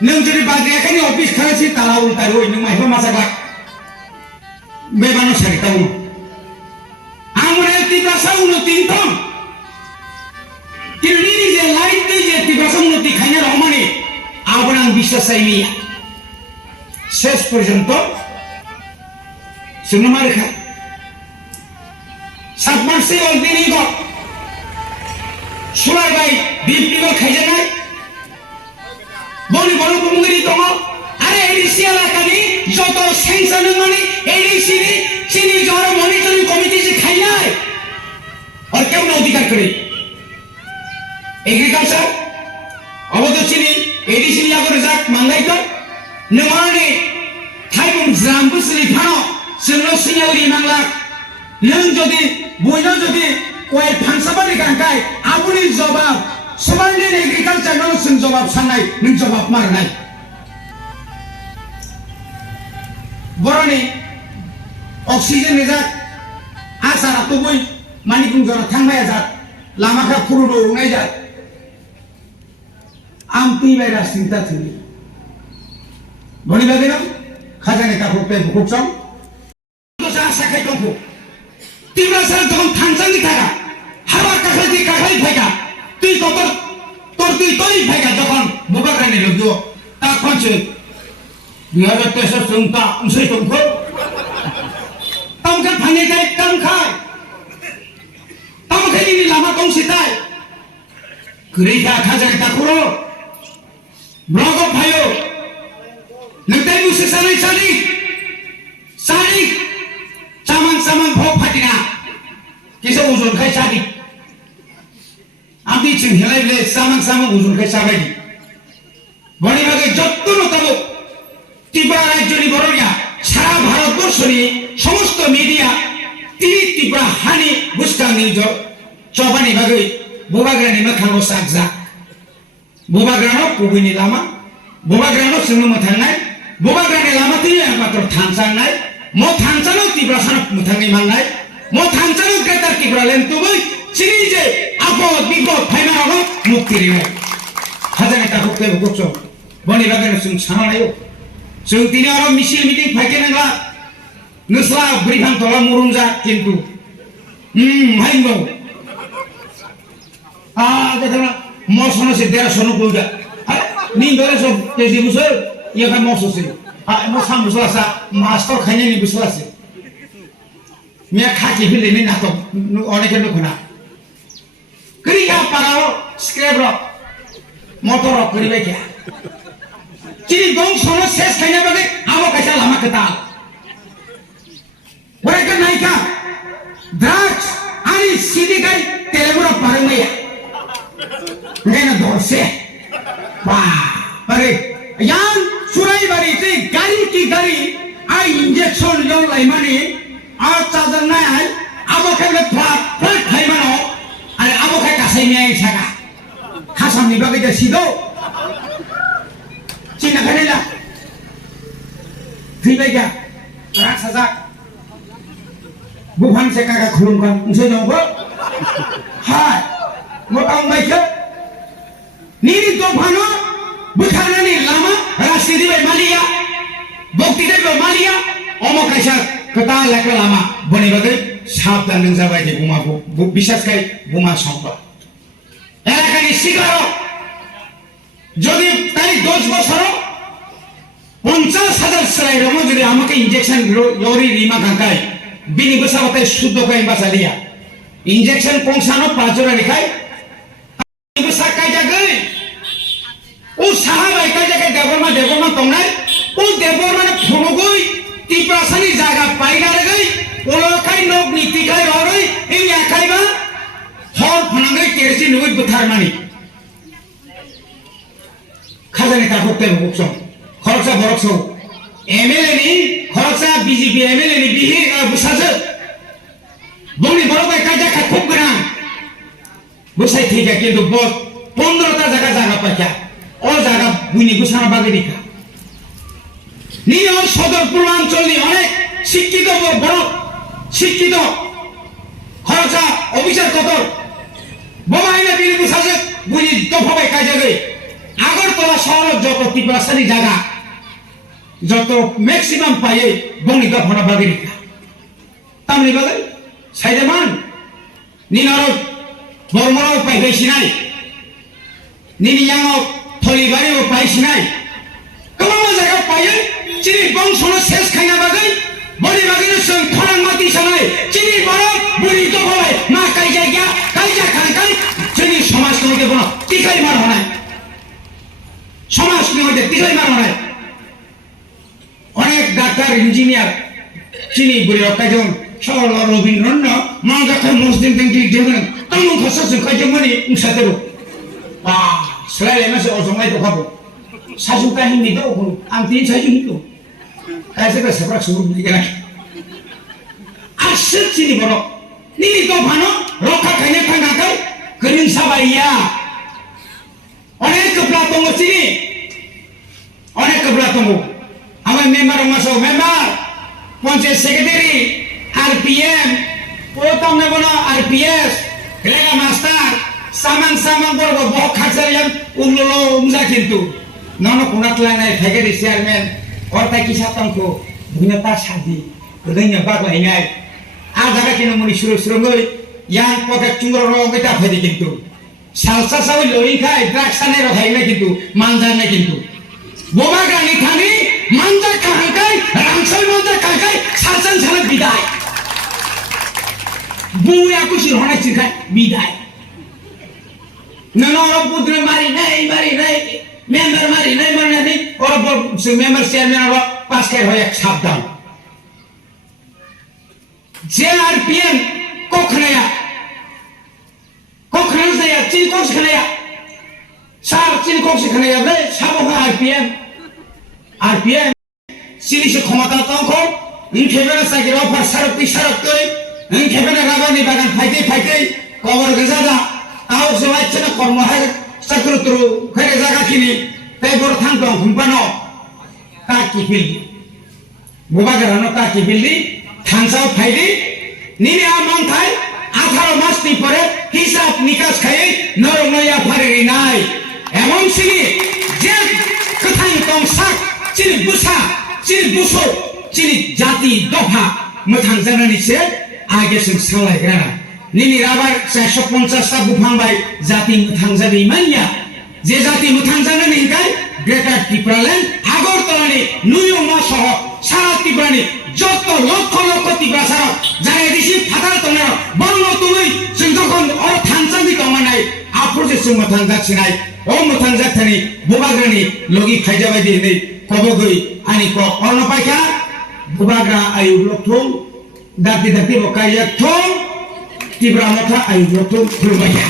nung jadi bagian kan office kalau si tahu nung mai masa gak bebano sari tahu amre tiba sauno tintong kini je lain je tiba sauno tikhanya romani আপনার বিশ্বাস চাইনি শেষ পর্যন্ত cinema রেখা সাবমার্সি অলদিনি গো সুরাই ভাই বিপ্লব খাইছে নাই বলি বড় কুমুরি দङ আরে এডিসিয়ালা কানি যত সেনশন মানে এডিসিনি চিনি জর মনিটরিং কমিটি যে খাই নাই আর কেউ না অধিকার করে এগ্রিকালচার অবশ্য চিনি এডিসিনি আগরে যাক মাঙ্গাই তো নমানে থাইবুম জাম বুসলি ফানো जोंनो सिनियरि नांला नों जदि बयनो जदि कय फांसाबारि गांखाय आबुनि जवाब समाननि एग्रिकालचार नो जों जवाब साननाय नों जवाब मारनाय बरनि अक्सिजेन निजाक आसारा तो बय मानि बुं जरा थांनाय जात लामाखा खुरुदो उनाय जात आम पिबाय रासिनता थुनि बनि बागेनो खाजाने काखौ पे बुकसं साखाय दंखौ तिब्रा साल दं थांसांनि थागा हाबा काखाय फायगा तुइ कतर तोर तुइ तोइ फायगा जखन बुबाग्रानि लग्यो ता खनसे 2023 जोंता उनसै दंखौ तमका फाने गाय तमखाय तमखायनि लामा दंसिताय ग्रैखा खाजाय ताखुरो ब्लग फायो नोंथाय मुसे सानै सानै samang भोग फाटिना किसे उजुन खाय सादि आमी चिं हेलाइले samang उजुन खाय साबायदि बनि बागे जत्तुनो तब त्रिपुरा राज्यनि बरनिया सारा भारतबर्षनि समस्त मिडिया त्रिपुरा हानि बुस्तांनि चबानि बागे बुबाग्रानि मोखाङाव सागजा बुबाग्रानो पुबिनि लामा बुबाग्रानो जोंनो मोथांनाय बुबाग्रानि लामा तिनि मात्र थांसांनाय मो थांसानो तिब्रा सान मुथांनि माननाय मो थांसानो ग्रेटार तिब्रा लेनतुबै चिनि जे आपद बिपद फाइनानो मुक्ति रे हाजाने ताखौ के गचो बनि बागेनो जों सानायो जों दिनै आरो मिसिल मिटिं फाइके नांला नोस्ला ब्रिफां तला मुरुंजा किन्तु हाइबो देखना मसनो से देरा सनो कोगा नि बेरे सब केजि बुसो यका मसोसे mo sam buslasa master khanya ni buslase me khaki bile ni na to oneke no khona kriga parao scrap ro motor ro koribe kya chiri gong sono ses khanya bage amo kaisa lama kata ore ka naika drugs ani sidi kai telebura parangaya ngena dorse ba pare yang सुराई बारी ते गाड़ी आई injection लो लाई माने आ चादर ना है अब के flat खाइ मानो अरे अब के कासै नि आइ छागा खासाम नि बागे सिदो चिना खनेला थैबाय क्या राक्षसा बुफान से काका खुलुम kan उसे दंबो हाय मोटां बाइके निनि दफानो बुखानानि लामा रासिदि बाय मालिया बक्ति दे बाय मालिया अमो कायसा कता लाके लामा बनि बागे साबधान नों जाबाय दे बुमाखौ बिसास खाय बुमा सम्पद एलाकानि सिगारो যদি তাই 10 বছর 50,000 সেলাই রমো যদি আমাকে ইনজেকশন লরি রিমা কাকাই বিনি বসাবতে শুদ্ধ কই বাসালিয়া ইনজেকশন পৌঁছানো 5 জোড়া লিখাই বসা কাই জাগৈ ও সাহাবাই কাই জায়গায় দেবরমা তংনাই ও দেবরমা ফলগৈ তিপ্রাসানি জায়গা পাইনা রেগৈ ওলখাই নক নীতি খাই রই এই একাইবা হর ফনাঙ্গৈ কেরসি নই বুথারমানি খাজানে কাকতে বুকসম খরচা বরকসো এমএলএ নি খরচা বিজেপি এমএলএ নি বিহি বুসাজে বনি বড়বাই কাজা খা খুব গনা বুসাই ঠিকা কিন্তু 15টা জায়গা পাইকা ও জায়গা বুনি বুসানা বাগে দিকা নিও সদর পূর্বাঞ্চলনি অনেক শিক্ষিত বড় শিক্ষিত খরচা অফিসার কত ববাইনা বিনি বুসাজে বুনি দফাবাই কাজা গই আগরতলা শহর যত ত্রিপুরাসানি জায়গা যত ম্যাক্সিমাম পাইয়ে বংনি দফনা বাগেরিকা তামনি বাগে সাইদেমান নিনর বর্মরাও পাইবেছি নাই নিনিয়াঙাও থলিবাড়িও পাইছি নাই গোबां জায়গা পাইয়ে চিনি বংশনো শেষ খাইনা বাগে বড়ি বাগের সঙ্গে খরাং মাটি সামনে চিনি বড় বুড়ি তো হয় মা কাইজা গিয়া কাইজা খানকাই চিনি সমাজ মধ্যে কোনো টিকাই মার হয় সমাজ মধ্যে টিকাই মার হয় অনেক ডাক্তার ইঞ্জিনিয়ার চিনি বুড়ি রক্ষা যেমন সরল রবীন্দ্রনাথ মাঙ্গাকে মুসলিম তেঙ্কি যেমন তামুক খসসে খাইজমনি উসাতেরো বা সেলাই মাসে অজমাই তো খাবো সাজু কাহিনী তো আম তিন সাজু নিতো কাইসেটা সেপরা শুরু দিকে না আসছে চিনি বড় নিনি তো ভানো রক্ষা খাইনে থাকাকাই করিম সাবাইয়া অনেক কপলা তঙ্গ চিনি অনেক কপলা তঙ্গ আমার মেম্বার মাসো মেম্বার পঞ্চায়েত সেক্রেটারি আরপিএম ও তমনে বনো আরপিএস রেগা মাস্টার সামান সামান বড় বড় খাসারিয়াম উগলো উমজা কিন্তু নন কোনাতলাই নাই ফেগেরি চেয়ারম্যান অর্থাৎ কি সাতাংকো ভুইনাতা সাদি গদৈnya বাগলাই নাই আর জায়গা কেন মনি সুর সুরঙ্গই ইয়াং পকেট চুঙ্গর রগটা ফেদি কিন্তু সালসা সাউই লই খাই ড্রাগসানে রখাই না কিন্তু মানজা না কিন্তু বোবা গানি খানি মানজা কাহাকাই রামসাই মানজা কাহাকাই সালসান সালে বিদায় বুয়া কুশি হনাই চিখাই বিদায় নন অরপুদ্রে মারি নাই মেম্বার মারি নাই মানে নেই অরপ মেম্বার চেয়ারম্যান অর পাস কাই হয় এক সাবধান জেআরপিএম কোখনায়া যায় চিন কোস খানায়া সার চিন কোস খানায়া বে সাবো আরপিএম সিরিসে ক্ষমতা তংখ ইনখেবেনা সাইকেল অফার সারক কই ইনখেবেনা রাবানি বাগান ফাইতে কবর গজাদা তাও সবাইছে না কর্ম হয় চাকরুত্রু ফেরে জায়গা কিনি তাই বড় থাং দং হুমপানো তা কি ফিলদি বোবা গরানো তা কি ফিলদি থাংসাও ফাইদি নিনে আমন থাই 18 মাস পরে হিসাব নিকাশ খাই নরময়া ফারেরি নাই এমন সিনি যে কথাই কম সাক চিনি বুসা চিনি বুসো চিনি জাতি দফা মোথাং জানানিছে আগে সে সালাই গ্রানা নিনি রাবার 150 টা বুফাংবাই জাতি মোথাং জানি মানিয়া যে জাতি মোথাং জানানি গায় গ্রেটার ত্রিপুরাল্যান্ড আগরতলানি নুয়মা সহ সারা ত্রিপুরানি যত লক্ষ ত্রিপুরা সারা যারা দিছি ফাদার তোমরা বর্ণ তুমি जों যখন অর থানসানি কমানাই আপর যে जों মোথাং যাচ্ছি নাই ও মোথাং যাচ্ছানি বুবাগ্রানি লগি খাইজাবাই দিনে কবগই আনি ক অর্ণপাইকা বুবাগ্রা আয়ু লথং দাতি বকাইয়া থং ত্রিপুরা মথা আয়ু লথং খুলবাইয়া